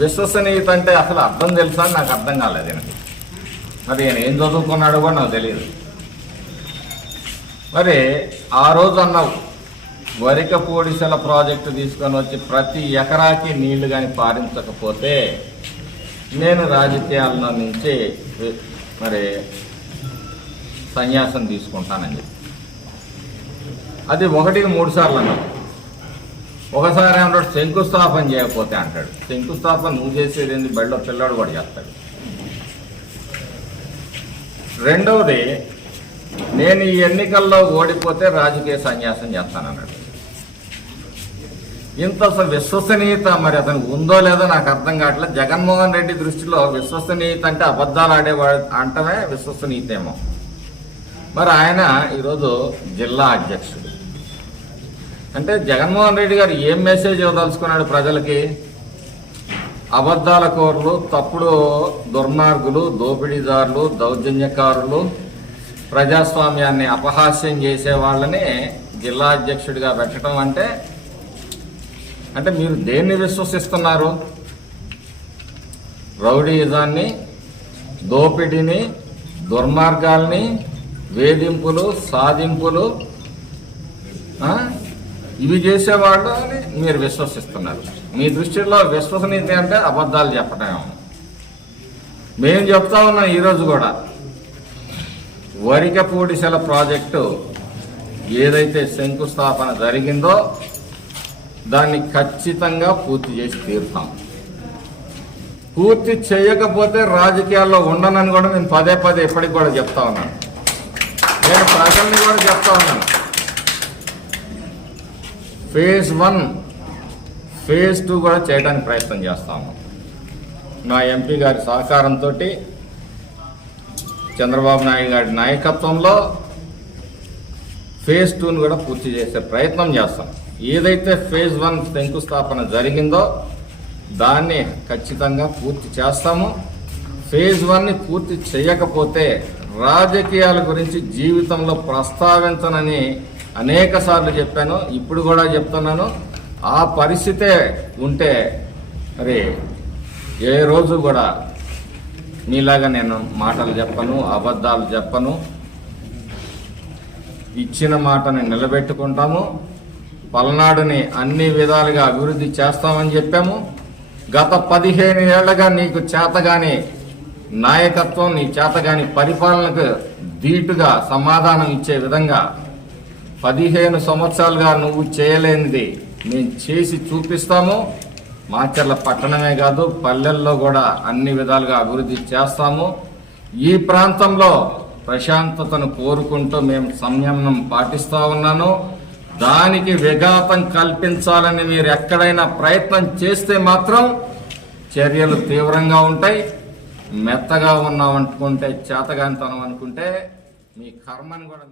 విశ్వసనీయత అంటే అసలు అర్థం తెలుసా? అని నాకు అర్థం కాలేదు ఈయనకి మరి ఈయన ఏం చదువుకున్నాడో కూడా నాకు తెలియదు. మరి ఆ రోజు అన్నావు వరిక పోడిసెల ప్రాజెక్టు తీసుకొని వచ్చి ప్రతి ఎకరాకి నీళ్ళు కానీ పారించకపోతే నేను రాజకీయాల నుంచి మరి సన్యాసం తీసుకుంటానని చెప్పి. అది ఒకటికి మూడు సార్లు అన్నావు. ఒకసారి ఏమంటాడు శంకుస్థాపన చేయకపోతే అంటాడు. శంకుస్థాపన నువ్వు చేసేది ఏంది? బడిలో పిల్లాడు కూడా చేస్తాడు. రెండవది నేను ఈ ఎన్నికల్లో ఓడిపోతే రాజకీయ సన్యాసం చేస్తానన్నాడు. ఇంత అసలు విశ్వసనీయత మరి అతనికి ఉందో లేదో నాకు అర్థం కావట్లేదు. జగన్మోహన్ రెడ్డి దృష్టిలో విశ్వసనీయత అంటే అబద్ధాలు ఆడేవాడు అంటమే విశ్వసనీయత ఏమో మరి ఆయన ఈరోజు జిల్లా అధ్యక్షుడు. అంటే జగన్మోహన్ రెడ్డి గారు ఏం మెసేజ్ ఇవ్వదలుచుకున్నాడు ప్రజలకి? అబద్ధాల కోరలు తప్పుడు దుర్మార్గులు దోపిడీదారులు దౌర్జన్యకారులు ప్రజాస్వామ్యాన్ని అపహాస్యం చేసే వాళ్ళని జిల్లా అధ్యక్షుడిగా పెట్టడం అంటే అంటే మీరు దేన్ని విశ్వసిస్తున్నారు? రౌడీయిజాన్ని దోపిడీని దుర్మార్గాల్ని వేధింపులు సాధింపులు ఇవి చేసేవాళ్ళు అని మీరు విశ్వసిస్తున్నారు. మీ దృష్టిలో విశ్వసనీయత అంటే అబద్ధాలు చెప్పడం మేము చెప్తా ఉన్నాం ఈరోజు కూడా. వరికపూడిసెల ప్రాజెక్టు ఏదైతే శంకుస్థాపన జరిగిందో దాన్ని ఖచ్చితంగా పూర్తి చేసి తీరుతాం. పూర్తి చేయకపోతే రాజకీయాల్లో ఉండనని కూడా నేను పదే పదే ఇప్పటికి కూడా చెప్తా ఉన్నాను. నేను ప్రజల్ని కూడా చెప్తా ఉన్నాను. ఫేజ్ వన్ ఫేజ్ టూ కూడా చేయడానికి ప్రయత్నం చేస్తాము. మా ఎంపీ గారి సహకారంతో చంద్రబాబు నాయుడు గారి నాయకత్వంలో ఫేజ్ టూని కూడా పూర్తి చేసే ప్రయత్నం చేస్తాం. ఏదైతే ఫేజ్ వన్ శంకుస్థాపన జరిగిందో దాన్ని ఖచ్చితంగా పూర్తి చేస్తాము. ఫేజ్ వన్ని పూర్తి చేయకపోతే రాజకీయాల గురించి జీవితంలో ప్రస్తావించనని అనేక సార్లు చెప్పాను ఇప్పుడు కూడా చెప్తున్నాను. ఆ పరిస్థితే ఉంటే మరి ఏ రోజు కూడా మీలాగా నేను మాటలు చెప్పను అబద్ధాలు చెప్పను. ఇచ్చిన మాటని నిలబెట్టుకుంటాము. పల్నాడుని అన్ని విధాలుగా అభివృద్ధి చేస్తామని చెప్పాము. గత పదిహేను ఏళ్ళుగా నీకు చేతగాని నాయకత్వం నీ చేతగాని పరిపాలనకు ధీటుగా సమాధానం ఇచ్చే విధంగా పదిహేను సంవత్సరాలుగా నువ్వు చేయలేనిది మేము చేసి చూపిస్తాము. మాచర్ల పట్టణమే కాదు పల్లెల్లో కూడా అన్ని విధాలుగా అభివృద్ధి చేస్తాము. ఈ ప్రాంతంలో ప్రశాంతతను కోరుకుంటూ మేము సంయమనం పాటిస్తూ ఉన్నాను. దానికి విఘాతం కల్పించాలని మీరు ఎక్కడైనా ప్రయత్నం చేస్తే మాత్రం చర్యలు తీవ్రంగా ఉంటాయి. మెత్తగా ఉన్నాం అనుకుంటే చేతగానితనం అనుకుంటే మీ కర్మని కూడా